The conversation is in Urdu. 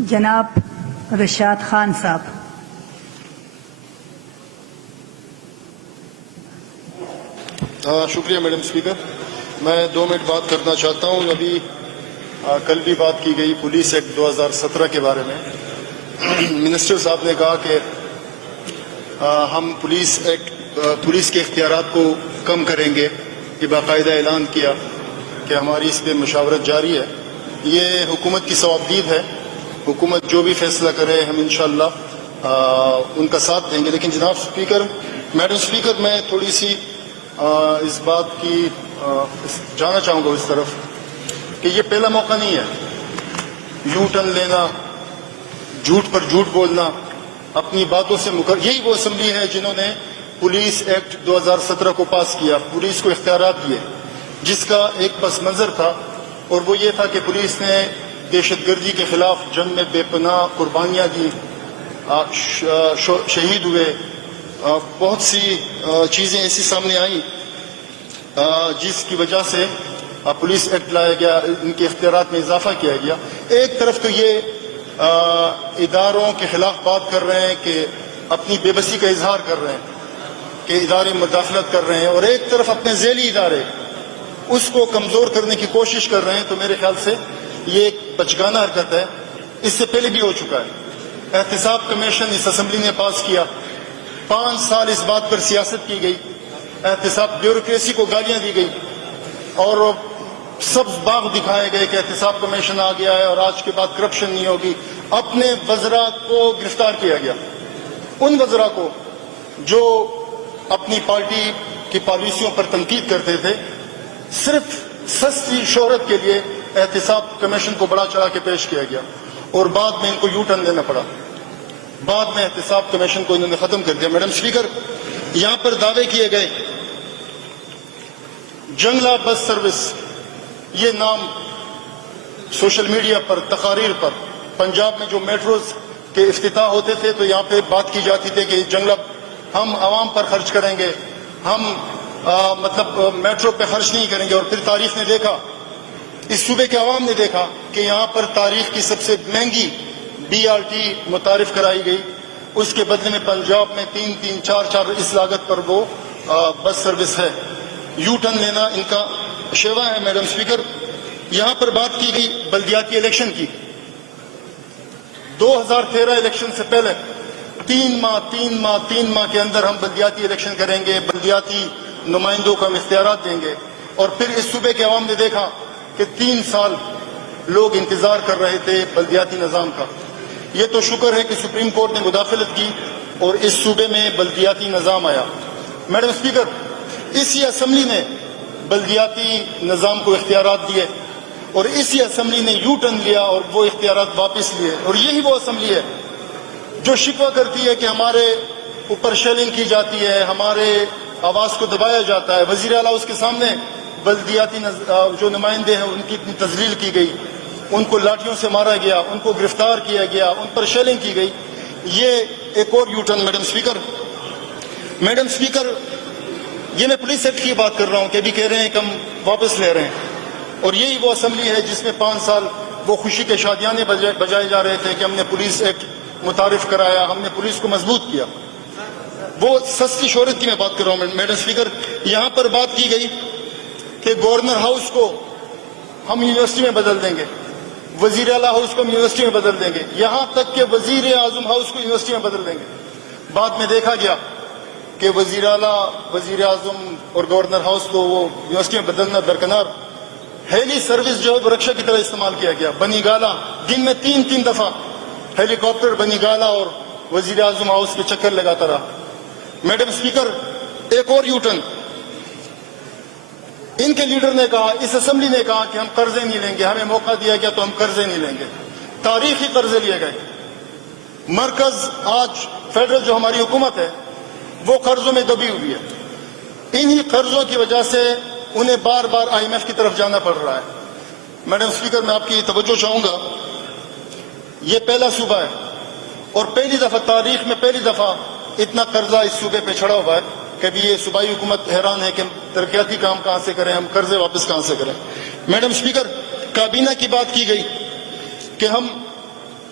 جناب رشاد خان صاحب. شکریہ میڈم اسپیکر. میں 2 منٹ بات کرنا چاہتا ہوں. ابھی کل بھی بات کی گئی پولیس ایکٹ 2017 کے بارے میں. منسٹر صاحب نے کہا کہ ہم پولیس کے اختیارات کو کم کریں گے. یہ باقاعدہ اعلان کیا کہ ہماری اس پہ مشاورت جاری ہے. یہ حکومت کی صوابدید ہے. حکومت جو بھی فیصلہ کرے ہم انشاءاللہ ان کا ساتھ دیں گے. لیکن جناب اسپیکر، میڈم اسپیکر، میں تھوڑی سی اس بات کی جانا چاہوں گا اس طرف کہ یہ پہلا موقع نہیں ہے یو ٹرن لینا، جھوٹ پر جھوٹ بولنا، اپنی باتوں سے یہی وہ اسمبلی ہے جنہوں نے پولیس ایکٹ 2017 کو پاس کیا، پولیس کو اختیارات دیے، جس کا ایک پس منظر تھا اور وہ یہ تھا کہ پولیس نے دہشت گردی کے خلاف جنگ میں بے پناہ قربانیاں دی، شہید ہوئے. بہت سی چیزیں ایسی سامنے آئیں جس کی وجہ سے پولیس ایکٹ لایا گیا، ان کے اختیارات میں اضافہ کیا گیا. ایک طرف تو یہ اداروں کے خلاف بات کر رہے ہیں کہ اپنی بے بسی کا اظہار کر رہے ہیں کہ ادارے مداخلت کر رہے ہیں، اور ایک طرف اپنے ذیلی ادارے اس کو کمزور کرنے کی کوشش کر رہے ہیں. تو میرے خیال سے یہ ایک بچگانہ حرکت ہے. اس سے پہلے بھی ہو چکا ہے. احتساب کمیشن اس اسمبلی نے پاس کیا، 5 سال اس بات پر سیاست کی گئی، احتساب بیوروکریسی کو گالیاں دی گئی اور سبز باغ دکھائے گئے کہ احتساب کمیشن آ گیا ہے اور آج کے بعد کرپشن نہیں ہوگی. اپنے وزراء کو گرفتار کیا گیا، ان وزراء کو جو اپنی پارٹی کی پالیسیوں پر تنقید کرتے تھے. صرف سستی شہرت کے لیے احتساب کمیشن کو بڑا چڑھا کے پیش کیا گیا اور بعد میں ان کو یو ٹرن لینا پڑا. بعد میں احتساب کمیشن کو انہوں نے ختم کر دیا. میڈم اسپیکر، یہاں پر دعوے کیے گئے جنگلہ بس سروس، یہ نام سوشل میڈیا پر، تقاریر پر، پنجاب میں جو میٹروز کے افتتاح ہوتے تھے تو یہاں پہ بات کی جاتی تھی کہ جنگلہ ہم عوام پر خرچ کریں گے، ہم میٹرو پہ خرچ نہیں کریں گے. اور پھر تاریخ نے دیکھا، اس صوبے کے عوام نے دیکھا کہ یہاں پر تاریخ کی سب سے مہنگی BRT متعارف کرائی گئی. اس کے بدلے میں پنجاب میں 3-3, 4-4 اس لاگت پر وہ بس سروس ہے. یو ٹرن لینا ان کا شیوا ہے. میڈم اسپیکر، یہاں پر بات کی گئی بلدیاتی الیکشن کی. 2013 الیکشن سے پہلے 3 ماہ کے اندر ہم بلدیاتی الیکشن کریں گے، بلدیاتی نمائندوں کو ہم اختیارات دیں گے. اور پھر اس صوبے کے عوام نے دیکھا کہ 3 سال لوگ انتظار کر رہے تھے بلدیاتی نظام کا. یہ تو شکر ہے کہ سپریم کورٹ نے مداخلت کی اور اس صوبے میں بلدیاتی نظام آیا. میڈم اسپیکر، اسی اسمبلی نے بلدیاتی نظام کو اختیارات دیے اور اسی اسمبلی نے یو ٹرن لیا اور وہ اختیارات واپس لیے. اور یہی وہ اسمبلی ہے جو شکوہ کرتی ہے کہ ہمارے اوپر شیلنگ کی جاتی ہے، ہمارے آواز کو دبایا جاتا ہے. وزیر اعلیٰ اس کے سامنے بلدیاتی جو نمائندے ہیں ان کی اتنی تذلیل کی گئی، ان کو لاٹھیوں سے مارا گیا، ان کو گرفتار کیا گیا، ان پر شیلنگ کی گئی. یہ ایک اور یو ٹرن. میڈم اسپیکر، یہ میں پولیس ایکٹ کی بات کر رہا ہوں کہ ابھی کہہ رہے ہیں کہ ہم واپس لے رہے ہیں. اور یہی وہ اسمبلی ہے جس میں 5 سال وہ خوشی کے شادیانے بجائے جا رہے تھے کہ ہم نے پولیس ایکٹ متعارف کرایا، ہم نے پولیس کو مضبوط کیا. وہ سستی شہرت کی میں بات کر رہا ہوں. میڈم اسپیکر، یہاں پر بات کی گئی کہ گورنر ہاؤس کو ہم یونیورسٹی میں بدل دیں گے، وزیر اعلیٰ ہاؤس کو ہم یونیورسٹی میں بدل دیں گے، یہاں تک کہ وزیر اعظم ہاؤس کو یونیورسٹی میں بدل دیں گے. بعد میں دیکھا گیا کہ وزیر اعلیٰ، وزیر اعظم اور گورنر ہاؤس کو وہ یونیورسٹی میں بدلنا درکنار. ہیلی سروس جو ہے وہ رکشا کی طرح استعمال کیا گیا. بنی گالا دن میں 3 دفعہ ہیلی کاپٹر بنی گالا اور وزیر اعظم ہاؤس کے چکر لگاتا رہا. میڈم اسپیکر، ایک اور یو ٹرن. ان کے لیڈر نے کہا، اس اسمبلی نے کہا کہ ہم قرضے نہیں لیں گے، ہمیں موقع دیا گیا تو ہم قرضے نہیں لیں گے. تاریخی قرضے لیے گئے. مرکز آج فیڈرل جو ہماری حکومت ہے وہ قرضوں میں دبی ہوئی ہے. انہی قرضوں کی وجہ سے انہیں بار بار IMF کی طرف جانا پڑ رہا ہے. میڈم اسپیکر، میں آپ کی توجہ چاہوں گا، یہ پہلا صوبہ ہے اور پہلی دفعہ تاریخ میں اتنا قرضہ اس صوبے پہ چڑھا ہوا ہے. کبھی یہ صوبائی حکومت حیران ہے کہ ہم ترقیاتی کام کہاں سے کریں، ہم قرضے واپس کہاں سے کریں. میڈم اسپیکر، کابینہ کی بات کی گئی کہ ہم